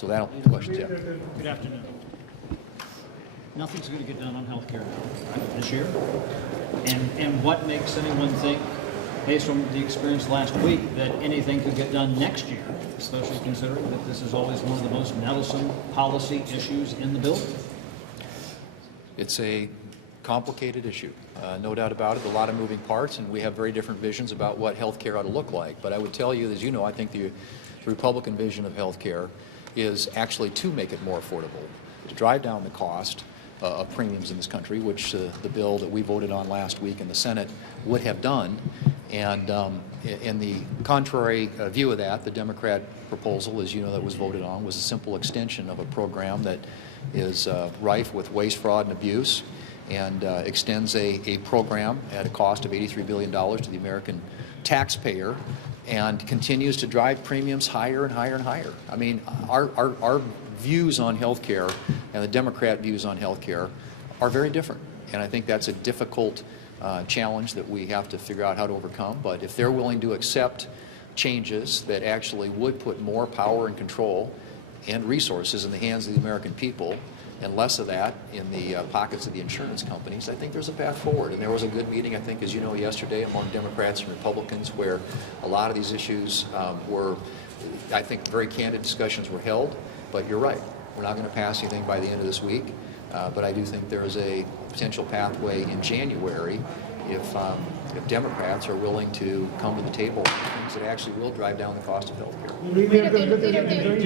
So that'll be the questions, yeah. Good afternoon. Nothing's going to get done on healthcare this year. And what makes anyone think, based on the experience last week, that anything could get done next year, especially considering that this is always one of the most meddlesome policy issues in the building? It's a complicated issue, no doubt about it, a lot of moving parts, and we have very different visions about what healthcare ought to look like. But I would tell you, as you know, I think the Republican vision of healthcare is actually to make it more affordable, to drive down the cost of premiums in this country, which the bill that we voted on last week in the Senate would have done. And in the contrary view of that, the Democrat proposal, as you know, that was voted on, was a simple extension of a program that is rife with waste, fraud, and abuse, and extends a program at a cost of $83 billion to the American taxpayer, and continues to drive premiums higher and higher and higher. I mean, our views on health care and the Democrat views on health care are very different. And I think that's a difficult challenge that we have to figure out how to overcome. But if they're willing to accept changes that actually would put more power and control and resources in the hands of the American people, and less of that in the pockets of the insurance companies, I think there's a path forward. And there was a good meeting, I think, as you know, yesterday among Democrats and Republicans, where a lot of these issues were, I think, very candid discussions were held. But you're right, we're not going to pass anything by the end of this week. But I do think there is a potential pathway in January if Democrats are willing to come to the table with things that actually will drive down the cost of health care.